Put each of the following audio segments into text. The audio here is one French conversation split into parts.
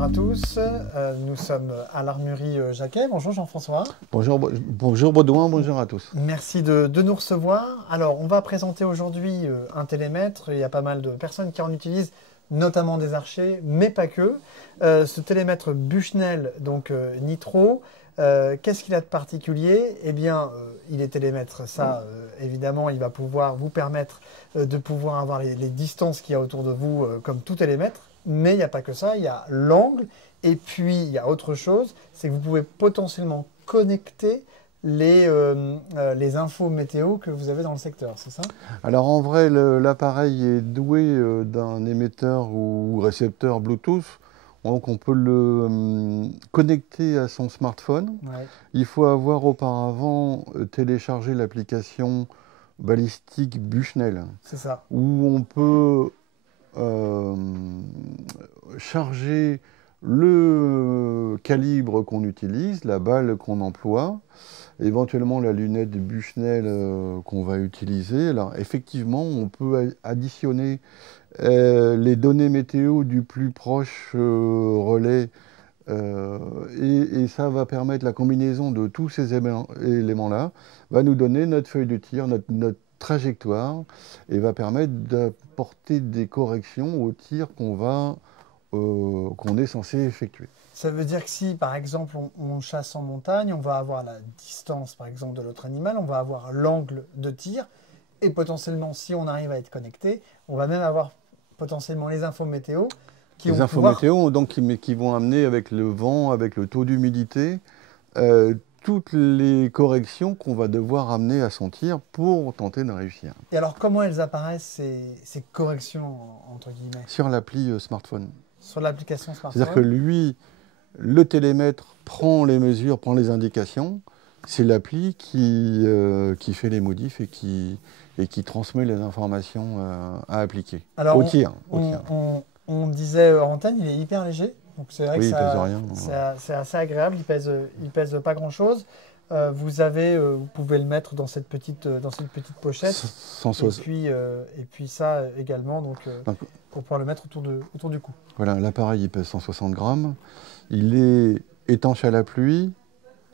bonjour à tous. Nous sommes à l'armurerie Jacquet. Bonjour Jean-François. Bonjour Baudouin, bonjour à tous. Merci de nous recevoir. Alors, on va présenter aujourd'hui un télémètre. Il y a pas mal de personnes qui en utilisent, notamment des archers, mais pas que. Ce télémètre Bushnell, donc Nitro, qu'est-ce qu'il a de particulier? Eh bien, il est télémètre. Ça, évidemment, il va pouvoir vous permettre de pouvoir avoir les distances qu'il y a autour de vous, comme tout télémètre. Mais il n'y a pas que ça, il y a l'angle. Et puis, il y a autre chose, c'est que vous pouvez potentiellement connecter les infos météo que vous avez dans le secteur, c'est ça? Alors en vrai, l'appareil est doué d'un émetteur ou récepteur Bluetooth. Donc on peut le connecter à son smartphone. Ouais. Il faut avoir auparavant téléchargé l'application balistique Bushnell, C'est ça. où on peut charger le calibre qu'on utilise, la balle qu'on emploie, éventuellement la lunette Bushnell qu'on va utiliser. Alors effectivement, on peut additionner les données météo du plus proche relais et ça va permettre la combinaison de tous ces éléments-là, va nous donner notre feuille de tir, notre trajectoire et va permettre d'apporter des corrections au tir qu'on est censé effectuer. Ça veut dire que si, par exemple, on chasse en montagne, on va avoir la distance, par exemple, de l'autre animal, on va avoir l'angle de tir, et potentiellement, si on arrive à être connecté, on va même avoir potentiellement les infos météo qui vont infos météo donc, qui vont amener avec le vent, avec le taux d'humidité, toutes les corrections qu'on va devoir amener à son tir pour tenter de réussir. Et alors, comment elles apparaissent, ces corrections, entre guillemets? Sur l'appli smartphone. Sur l'application smartphone. C'est-à-dire que lui, le télémètre prend les mesures, prend les indications. C'est l'appli qui fait les modifs et qui transmet les informations à appliquer. Alors, au tir. On disait en antenne, il est hyper léger. Donc c'est vrai que c'est assez agréable, il pèse pas grand-chose. Vous pouvez le mettre dans cette petite pochette. Et puis ça également, donc, pour pouvoir le mettre autour du cou. Voilà, l'appareil il pèse 160 grammes. Il est étanche à la pluie,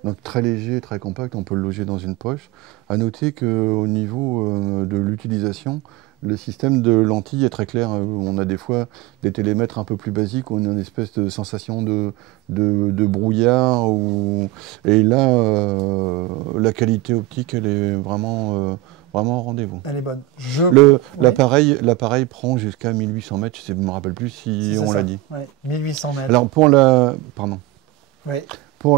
donc très léger, très compact, on peut le loger dans une poche. À noter qu'au niveau de l'utilisation, le système de lentilles est très clair. On a des fois des télémètres un peu plus basiques, où on a une espèce de sensation de brouillard. Et là, la qualité optique, elle est vraiment au rendez-vous. Elle est bonne. L'appareil prend jusqu'à 1800 mètres, je ne me rappelle plus si on l'a dit. Ouais, 1800 mètres. Alors pour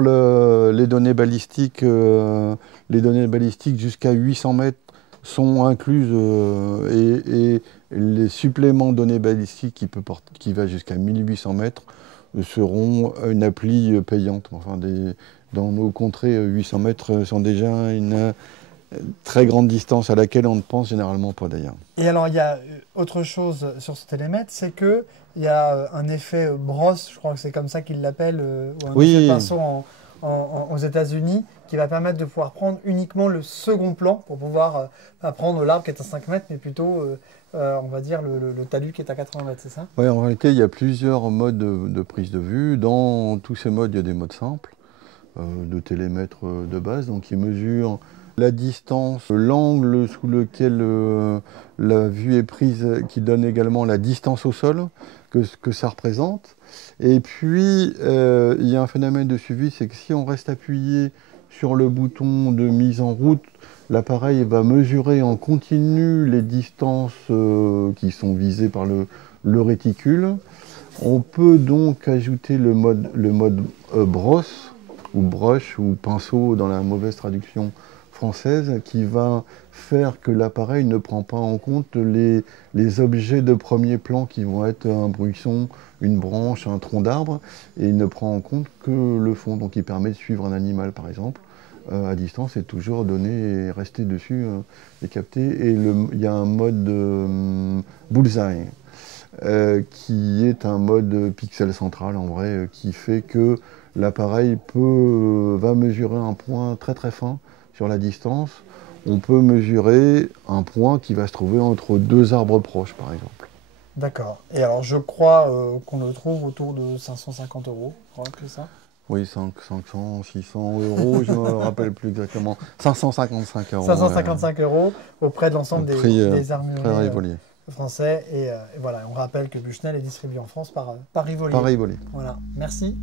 les données balistiques jusqu'à 800 mètres sont incluses et les suppléments de données balistiques qui va jusqu'à 1800 mètres seront une appli payante. Enfin, dans nos contrées, 800 mètres sont déjà une très grande distance à laquelle on ne pense généralement pas d'ailleurs. Et alors il y a autre chose sur ce télémètre, c'est qu'il y a un effet brosse, je crois que c'est comme ça qu'ils l'appellent, ou un effet pinceau aux États-Unis, qui va permettre de pouvoir prendre uniquement le second plan pour pouvoir pas prendre l'arbre qui est à 5 mètres, mais plutôt, on va dire, le talus qui est à 80 mètres, c'est ça? Oui, en réalité, il y a plusieurs modes de prise de vue. Dans tous ces modes, il y a des modes simples, de télémètre de base, donc qui mesurent la distance, l'angle sous lequel la vue est prise, qui donne également la distance au sol que ça représente. Et puis, il y a un phénomène de suivi, c'est que si on reste appuyé sur le bouton de mise en route, l'appareil va mesurer en continu les distances qui sont visées par le réticule. On peut donc ajouter le mode brosse, ou brush, ou pinceau dans la mauvaise traduction française, qui va faire que l'appareil ne prend pas en compte les objets de premier plan qui vont être un buisson, une branche, un tronc d'arbre, et il ne prend en compte que le fond. Donc il permet de suivre un animal par exemple à distance et toujours donner et rester dessus et capter. Et il y a un mode bullseye qui est un mode pixel central en vrai, qui fait que l'appareil va mesurer un point très très fin sur la distance. On peut mesurer un point qui va se trouver entre deux arbres proches, par exemple. D'accord. Et alors, je crois qu'on le trouve autour de 550 €. Je crois que c'est ça. Oui, 500, 600 euros, je ne me rappelle plus exactement. 555 euros. 555 € auprès de l'ensemble des Prix armuriers Rivolier. français. Et voilà, on rappelle que Bushnell est distribué en France par Rivolier. Par Rivolier. Voilà, merci.